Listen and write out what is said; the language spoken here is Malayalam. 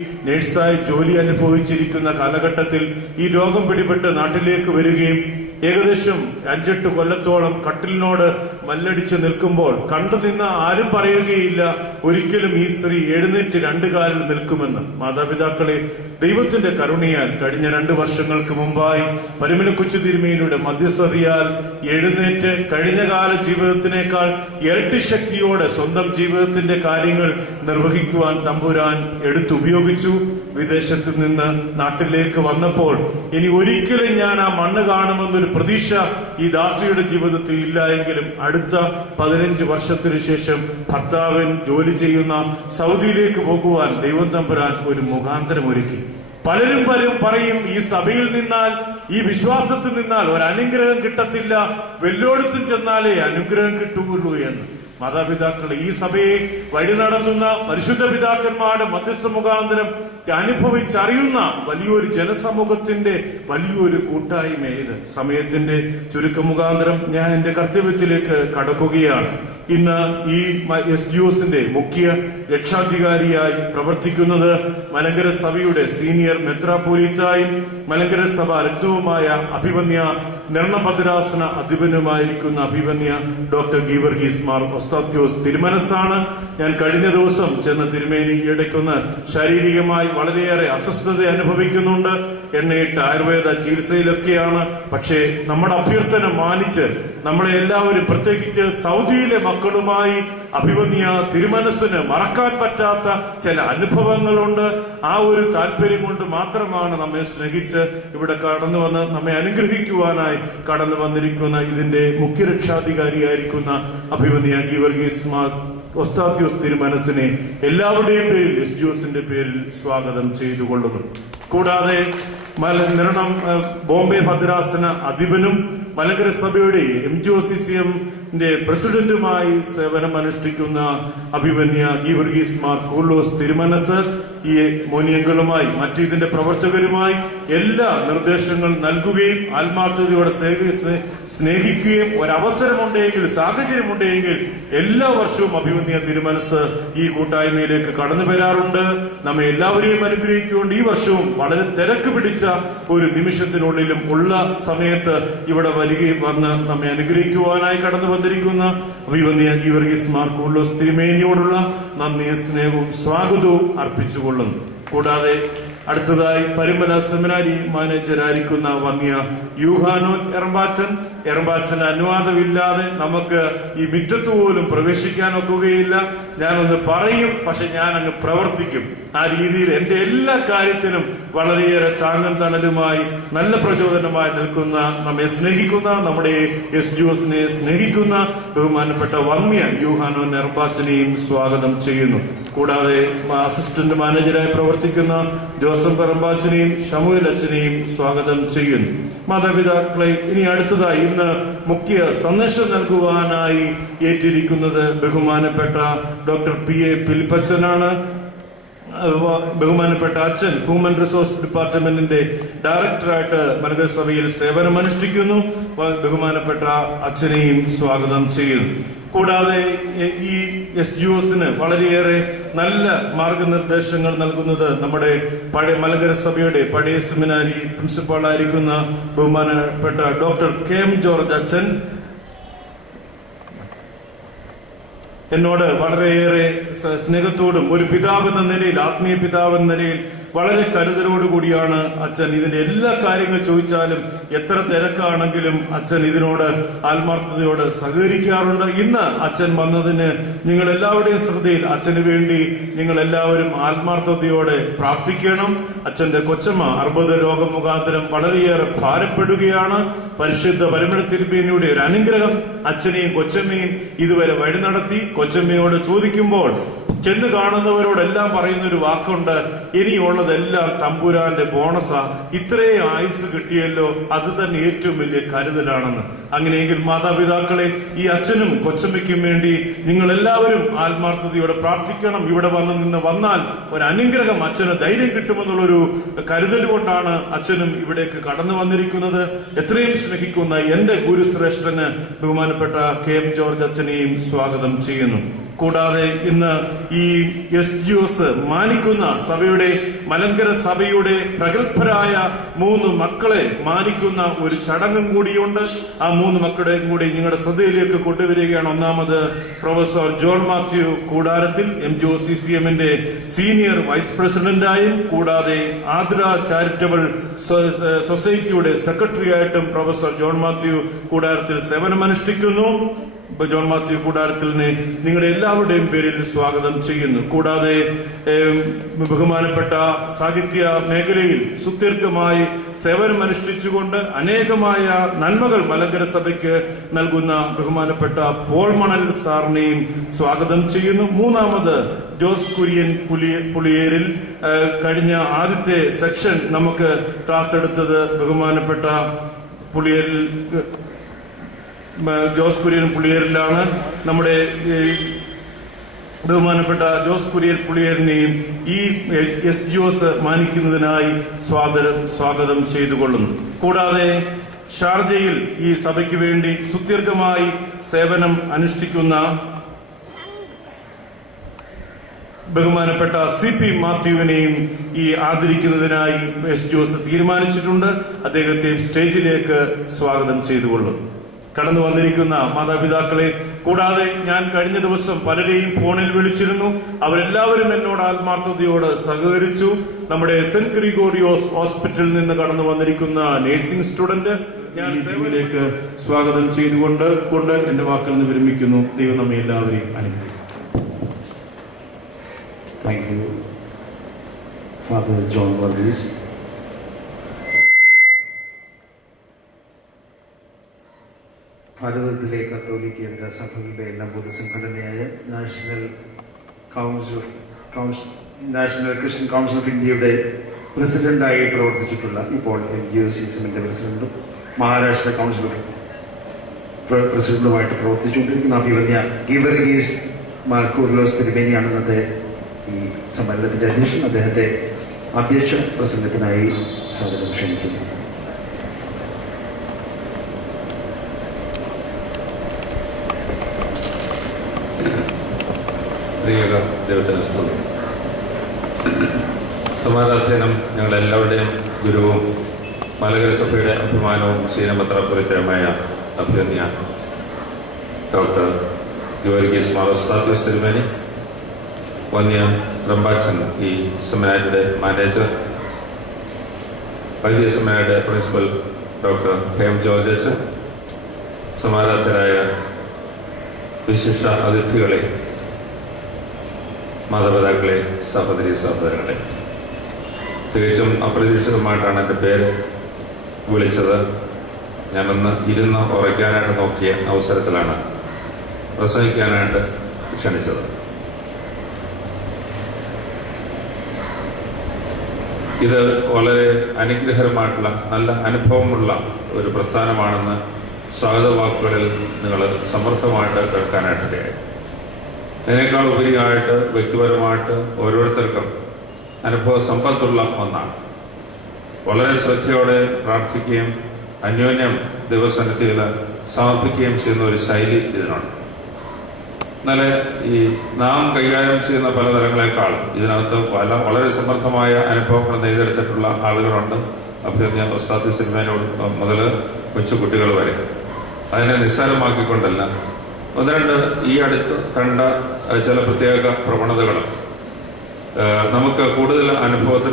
നേഴ്സായി ജോലി അനുഭവിച്ചിരിക്കുന്ന കാലഘട്ടത്തിൽ ഈ രോഗം പിടിപെട്ട് നാട്ടിലേക്ക് വരികയും ഏകദേശം 5-8 കൊല്ലത്തോളം കട്ടിലിനോട് മല്ലടിച്ച് നിൽക്കുമ്പോൾ കണ്ടുനിന്ന ആരും പറയുകയില്ല ഒരിക്കലും ഈ സ്ത്രീ എഴുന്നേറ്റ് 2 കാലിൽ നിൽക്കുമെന്ന്. മാതാപിതാക്കളെ, ദൈവത്തിന്റെ കരുണയാൽ കഴിഞ്ഞ 2 വർഷങ്ങൾക്ക് മുമ്പായി പരിമലക്കൊച്ചു തിരുമേനിയുടെ മധ്യസ്ഥതയാൽ എഴുന്നേറ്റ് കഴിഞ്ഞകാല ജീവിതത്തിനേക്കാൾ ഇരട്ടി ശക്തിയോടെ സ്വന്തം ജീവിതത്തിന്റെ കാര്യങ്ങൾ നിർവഹിക്കുവാൻ തമ്പുരാൻ എടുത്തുപയോഗിച്ചു. വിദേശത്ത് നിന്ന് നാട്ടിലേക്ക് വന്നപ്പോൾ ഇനി ഒരിക്കലും ഞാൻ ആ മണ്ണ് കാണുമെന്നൊരു പ്രതീക്ഷ ഈ ദാസിയുടെ ജീവിതത്തിൽ ഇല്ല എങ്കിലും അടുത്ത 15 വർഷത്തിനു ശേഷം ഭർത്താവൻ ജോലി ചെയ്യുന്ന സൗദിയിലേക്ക് പോകുവാൻ ദൈവം തമ്പുരാൻ ഒരു മുഖാന്തരം ഒരുക്കി. പലരും പറയും ഈ സഭയിൽ നിന്നാൽ, ഈ വിശ്വാസത്തിൽ നിന്നാൽ ഒരു അനുഗ്രഹം കിട്ടത്തില്ല, വെല്ലോടത്തും ചെന്നാലേ അനുഗ്രഹം കിട്ടുകയുള്ളൂ എന്ന്. മാതാപിതാക്കളെ, ഈ സഭയെ വഴി നടത്തുന്ന പരിശുദ്ധ പിതാക്കന്മാരുടെ മധ്യസ്ഥ മുഖാന്തരം അനുഭവിച്ചറിയുന്ന വലിയൊരു ജനസമൂഹത്തിന്റെ വലിയൊരു കൂട്ടായ്മ ഇത്. സമയത്തിന്റെ ചുരുക്ക മുഖാന്തരം ഞാൻ എന്റെ കർത്തവ്യത്തിലേക്ക് കടക്കുകയാണ്. ഇന്ന് ഈ SGOസിന്റെ മുഖ്യ രക്ഷാധികാരിയായി പ്രവർത്തിക്കുന്നത് മലങ്കര സഭയുടെ സീനിയർ മെത്രാപ്പോലീത്തായും മലങ്കര സഭ രക്തവുമായ അഭിവന്യ നിർണഭദ്രാസന അധിപനുമായിരിക്കുന്ന അഭിവന്യ ഡോക്ടർ ഗീവർഗീസ് മാർ ഒസ്താത്യോസ് തിരുമനസാണ്. ഞാൻ കഴിഞ്ഞ ദിവസം ചെന്ന തിരുമേനി ഇടയ്ക്കൊന്ന് ശാരീരികമായി വളരെയേറെ അസ്വസ്ഥത അനുഭവിക്കുന്നുണ്ട്. എണ്ണയിട്ട് ആയുർവേദ ചികിത്സയിലൊക്കെയാണ്. പക്ഷേ നമ്മുടെ അഭ്യർത്ഥന മാനിച്ച് നമ്മളെ എല്ലാവരും, പ്രത്യേകിച്ച് സൗദിയിലെ മക്കളുമായി അഭിവന്യ തിരുമനസ്സിന് മറക്കാൻ പറ്റാത്ത ചില അനുഭവങ്ങളുണ്ട്. ആ ഒരു താല്പര്യം കൊണ്ട് മാത്രമാണ് നമ്മെ സ്നേഹിച്ച് ഇവിടെ കടന്നു വന്ന് നമ്മെ അനുഗ്രഹിക്കുവാനായി കടന്നു വന്നിരിക്കുന്ന ഇതിന്റെ മുഖ്യ രക്ഷാധികാരിയായിരിക്കുന്ന അഭിവന്യ ഗീവർഗീസ് മാർ ഒസ്താത്യോസ് തിരുമനസ്സിനെ എല്ലാവരുടെയും പേരിൽ SGOസിന്റെ പേരിൽ സ്വാഗതം ചെയ്തുകൊള്ളുന്നു. കൂടാതെ ബോംബെ ഭദ്രാസന അധിപനും മലങ്കര സഭയുടെ MGOCCMന്റെ പ്രസിഡന്റുമായി സേവനം അനുഷ്ഠിക്കുന്ന അഭിവന്യ ഗീവർഗീസ് മാർ കൂർലോസ് തിരുമനസ് ഈ മോനിയങ്ങളുമായി മറ്റിതിന്റെ പ്രവർത്തകരുമായി എല്ലാ നിർദ്ദേശങ്ങൾ നൽകുകയും ആത്മാർത്ഥതയോടെ സ്നേഹിക്കുകയും ഒരവസരമുണ്ടെങ്കിൽ, സാഹചര്യമുണ്ടെങ്കിൽ എല്ലാ വർഷവും അഭിവന്യ തിരുമനസ് ഈ കൂട്ടായ്മയിലേക്ക് കടന്നു വരാറുണ്ട്. നമ്മെ എല്ലാവരെയും അനുഗ്രഹിച്ചുകൊണ്ട് ഈ വർഷവും വളരെ തിരക്ക് പിടിച്ച ഒരു നിമിഷത്തിനുള്ളിലും ഉള്ള സമയത്ത് ഇവിടെ വന്ന് നമ്മെ അനുഗ്രഹിക്കുവാനായി കടന്നു വന്നിരിക്കുന്ന അഭിവന്യ ഗീവർഗീസ് മാർ കൂർലോസ് തിരുമേനിയോടുള്ള നന്ദിയും സ്നേഹവും സ്വാഗതവും അർപ്പിച്ചുകൊള്ളുന്നു. കൂടാതെ അടുത്തതായി പരിമല സെമിനാരി മാനേജരായിരിക്കുന്ന വന്യ യൂഹാനോൻ എറമ്പാച്ചൻ അനുവാദമില്ലാതെ നമുക്ക് ഈ മുറ്റത്ത് പോലും പ്രവേശിക്കാൻ ഒക്കുകയില്ല. ഞാനൊന്ന് പറയും, പക്ഷെ ഞാൻ അങ്ങ് പ്രവർത്തിക്കും. ആ രീതിയിൽ എന്റെ എല്ലാ കാര്യത്തിനും വളരെയേറെ താങ്ങും തണലുമായി നല്ല പ്രചോദനമായി നിൽക്കുന്ന, നമ്മെ സ്നേഹിക്കുന്ന, നമ്മുടെ SGOസിനെ സ്നേഹിക്കുന്ന ബഹുമാനപ്പെട്ട വന്യ യൂഹാനോൻ എറമ്പാച്ചനെയും സ്വാഗതം ചെയ്യുന്നു. കൂടാതെ അസിസ്റ്റന്റ് മാനേജരായി പ്രവർത്തിക്കുന്ന ജോസഫ് എറമ്പാച്ചനെയും ഷമുവേൽ അച്ഛനെയും സ്വാഗതം ചെയ്യുന്നു. മാതാപിതാക്കളെ, ഇനി അടുത്തതായി ഇന്ന് മുഖ്യ സന്ദേശം നൽകുവാനായി ഏറ്റിരിക്കുന്നത് ബഹുമാനപ്പെട്ട ഡോക്ടർ PA ഫിലിപ്പച്ചനാണ്. ബഹുമാനപ്പെട്ട അച്ഛൻ ഹ്യൂമൻ റിസോഴ്സ് ഡിപ്പാർട്ട്മെന്റിന്റെ ഡയറക്ടറായിട്ട് മലങ്കര സഭയിൽ സേവനമനുഷ്ഠിക്കുന്നു. ബഹുമാനപ്പെട്ട അച്ഛനെയും സ്വാഗതം ചെയ്യുന്നു. കൂടാതെ ഈ SGOസിന് വളരെയേറെ നല്ല മാർഗനിർദ്ദേശങ്ങൾ നൽകുന്നത് നമ്മുടെ പഴയ മലങ്കര സഭയുടെ പഴയ സെമിനാരി പ്രിൻസിപ്പാളായിരിക്കുന്ന ബഹുമാനപ്പെട്ട ഡോക്ടർ KM ജോർജ് അച്ഛൻ എന്നോട് വളരെയേറെ സ്നേഹത്തോടും ഒരു പിതാവെന്ന നിലയിൽ, ആത്മീയ പിതാവെന്ന നിലയിൽ വളരെ കരുതലോടുകൂടിയാണ് അച്ഛൻ ഇതിന്റെ എല്ലാ കാര്യങ്ങൾ ചോദിച്ചാലും എത്ര തിരക്കാണെങ്കിലും അച്ഛൻ ഇതിനോട് ആത്മാർത്ഥതയോട് സഹകരിക്കാറുണ്ട്. ഇന്ന് അച്ഛൻ വന്നതിന് നിങ്ങൾ എല്ലാവരുടെയും ശ്രദ്ധയിൽ അച്ഛന് വേണ്ടി നിങ്ങൾ എല്ലാവരും ആത്മാർത്ഥതയോടെ പ്രാർത്ഥിക്കണം. അച്ഛന്റെ കൊച്ചമ്മ അർബുദ രോഗം മുഖാന്തരം വളരെയേറെ ഭാരപ്പെടുകയാണ്. പരിശുദ്ധ പരിമള തിരുമേനിയുടെ ഒരു അനുഗ്രഹം അച്ഛനെയും കൊച്ചമ്മയും ഇതുവരെ വഴി നടത്തി. കൊച്ചമ്മയോട് ചോദിക്കുമ്പോൾ ചെന്ന് കാണുന്നവരോടെല്ലാം പറയുന്ന ഒരു വാക്കുണ്ട്, ഇനിയുള്ളതെല്ലാം തമ്പുരാന്റെ ബോണസാ, ഇത്രയും ആയുസ് കിട്ടിയല്ലോ, അത് തന്നെ ഏറ്റവും വലിയ കരുതലാണെന്ന്. അങ്ങനെയെങ്കിൽ മാതാപിതാക്കളെ, ഈ അച്ഛനും കൊച്ചമ്മയ്ക്കും വേണ്ടി നിങ്ങൾ എല്ലാവരും ആത്മാർത്ഥതയോടെ പ്രാർത്ഥിക്കണം. ഇവിടെ വന്നാൽ ഒരു അനുഗ്രഹം, അച്ഛന് ധൈര്യം കിട്ടുമെന്നുള്ളൊരു കരുതൽ കൊണ്ടാണ് അച്ഛനും ഇവിടേക്ക് കടന്നു വന്നിരിക്കുന്നത്. എത്രയും സ്നേഹിക്കുന്ന എന്റെ ഗുരുശ്രേഷ്ഠന് ബഹുമാനപ്പെട്ട KM ജോർജ് അച്ഛനെയും സ്വാഗതം ചെയ്യുന്നു. കൂടാതെ ഇന്ന് ഈ SGOs മാനിക്കുന്ന സഭയുടെ മലങ്കര സഭയുടെ പ്രഗത്ഭരായ 3 മക്കളെ മാനിക്കുന്ന ഒരു ചടങ്ങും കൂടിയുണ്ട്. ആ 3 മക്കളുടെയും കൂടി നിങ്ങളുടെ ശ്രദ്ധയിലേക്ക് കൊണ്ടുവരികയാണ്. ഒന്നാമത് പ്രൊഫസർ ജോൺ മാത്യു കൂടാരത്തിൽ MGOCCMന്റെ സീനിയർ വൈസ് പ്രസിഡന്റായും കൂടാതെ ആദ്ര ചാരിറ്റബിൾ സൊസൈറ്റിയുടെ സെക്രട്ടറി ആയിട്ടും പ്രൊഫസർ ജോൺ മാത്യു കൂടാരത്തിൽ സേവനമനുഷ്ഠിക്കുന്നു. ജോൺ മാത്യു കൂടാരത്തിലിനെ നിങ്ങളുടെ എല്ലാവരുടെയും പേരിൽ സ്വാഗതം ചെയ്യുന്നു. കൂടാതെ ബഹുമാനപ്പെട്ട സാഹിത്യ മേഖലയിൽ സുദീർഘമായി സേവനമനുഷ്ഠിച്ചുകൊണ്ട് അനേകമായ നന്മകൾ മലങ്കര സഭയ്ക്ക് നൽകുന്ന ബഹുമാനപ്പെട്ട പോൾ മണൽ സാറിനെയും സ്വാഗതം ചെയ്യുന്നു. മൂന്നാമത് ജോസ് കുര്യൻ പുളിയേരിൽ കഴിഞ്ഞ ആദ്യത്തെ സെക്ഷൻ നമുക്ക് ക്ലാസ് എടുത്തത് ബഹുമാനപ്പെട്ട പുളിയേരിൽ ജോസ് കുര്യൻ പുളിയേരിലാണ്. നമ്മുടെ ബഹുമാനപ്പെട്ട ജോസ് കുര്യൻ പുളിയേരിനെയും ഈ SGOs മാനിക്കുന്നതിനായി സ്വാഗതം ചെയ്തുകൊള്ളുന്നു. കൂടാതെ ഷാർജയിൽ ഈ സഭയ്ക്ക് വേണ്ടി സുദീർഘമായി സേവനം അനുഷ്ഠിക്കുന്ന ബഹുമാനപ്പെട്ട CP മാത്യുവിനെയും ഈ ആദരിക്കുന്നതിനായി SGOs തീരുമാനിച്ചിട്ടുണ്ട്. അദ്ദേഹത്തെ സ്റ്റേജിലേക്ക് സ്വാഗതം ചെയ്തുകൊള്ളുന്നു. കടന്നു വന്നിരിക്കുന്ന മാതാപിതാക്കളെ കൂടാതെ ഞാൻ കഴിഞ്ഞ ദിവസം പലരെയും ഫോണിൽ വിളിച്ചിരുന്നു. അവരെല്ലാവരും എന്നോട് ആത്മാർത്ഥതയോട് സഹകരിച്ചു. നമ്മുടെ സെന്റ് ഗ്രിഗോറിയോസ് ഹോസ്പിറ്റലിൽ നിന്ന് കടന്നു വന്നിരിക്കുന്ന നഴ്സിംഗ് സ്റ്റുഡന്റ് ഞാൻ സേവനത്തിലേക്ക് സ്വാഗതം ചെയ്തുകൊണ്ട് എന്റെ വാക്കിൽ നിന്ന് വിരമിക്കുന്നു. ദൈവം നമ്മെ എല്ലാവരെയും അനുഗ്രഹിക്കും. Thank you, Father John Varghese. ഭാരതത്തിലെ കത്തോലിക്കേതര സഭകളുടെ എല്ലാം പൊതുസംഘടനയായ നാഷണൽ ക്രിസ്ത്യൻ കൗൺസിൽ ഓഫ് ഇന്ത്യയുടെ പ്രസിഡന്റായി പ്രവർത്തിച്ചിട്ടുള്ള ഇപ്പോൾ MGOCCMന്റെ പ്രസിഡന്റും മഹാരാഷ്ട്ര കൗൺസിൽ ഓഫ് പ്രസിഡന്റുമായിട്ട് പ്രവർത്തിച്ചുകൊണ്ടിരിക്കുന്ന അഭിവന്യ ഗീവർഗീസ് മാർ കൂർലോസ് തിരുമേനിയാണ് ഇന്നത്തെ ഈ സമ്മേളനത്തിന്റെ അധ്യക്ഷൻ. അദ്ദേഹത്തെ അധ്യക്ഷ പ്രസംഗത്തിനായി സ്വാഗതം ക്ഷണിക്കുന്നു. ദൈവത്തിന് സ്തുതി. സമാരാധനം ഞങ്ങളെല്ലാവരുടെയും ഗുരുവും മലങ്കര സഭയുടെ അഭിമാനവും ശ്രീനമത്രപുരത്തരമായ അഭിവന്യ ഡോക്ടർ ഗീവർഗീസ് മാർ ഓസ്താത്യോസ് തിരുമേനി, വന്യ റംബാച്ചൻ ഈ സെമിനാരിയുടെ മാനേജർ, വൈദ്യ സെമിനാരിയുടെ പ്രിൻസിപ്പൽ ഡോക്ടർ KM ജോർജ് അച്ഛൻ, സമാരാധരായ വിശിഷ്ട അതിഥികളെ, മാതാപിതാക്കളെ, സഹോദരി സഹോദരങ്ങളെ, തികച്ചും അപ്രതീക്ഷിതമായിട്ടാണ് എൻ്റെ പേര് വിളിച്ചത്. ഞാനൊന്ന് ഇരുന്ന് ഉറയ്ക്കാനായിട്ട് നോക്കിയ അവസരത്തിലാണ് പ്രസംഗിക്കാനായിട്ട് ക്ഷണിച്ചത്. ഇത് വളരെ അനുഗ്രഹകരമായിട്ടുള്ള നല്ല അനുഭവമുള്ള ഒരു പ്രസ്ഥാനമാണെന്ന് സ്വാഗത വാക്കുകളിൽ നിങ്ങൾ സമർത്ഥമായിട്ട് കേൾക്കാനായിട്ടിടയായി. അതിനേക്കാൾ ഉപരിയായിട്ട് വ്യക്തിപരമായിട്ട് ഓരോരുത്തർക്കും അനുഭവ സമ്പത്തുള്ള ഒന്നാണ്. വളരെ ശ്രദ്ധയോടെ പ്രാർത്ഥിക്കുകയും അന്യോന്യം ദൈവസന്നിധിയിൽ സമർപ്പിക്കുകയും ചെയ്യുന്ന ഒരു ശൈലി ഇതിനുണ്ട്. എന്നാൽ ഈ നാം കൈകാര്യം ചെയ്യുന്ന പല തലങ്ങളെക്കാളും ഇതിനകത്ത് വളരെ സമർത്ഥമായ അനുഭവങ്ങൾ നെയ്തെടുത്തിട്ടുള്ള ആളുകളുണ്ട്. അഭിനന്ദ ഉസ്താദ് സിനിമയോട് മുതൽ കൊച്ചുകുട്ടികൾ വരെ. അതിനെ നിസ്സാരമാക്കിക്കൊണ്ടല്ല, ഒന്ന് രണ്ട് ഈ അടുത്ത് കണ്ട ചില പ്രത്യേക പ്രവണതകൾ നമുക്ക് കൂടുതൽ അനുഭവത്തിന്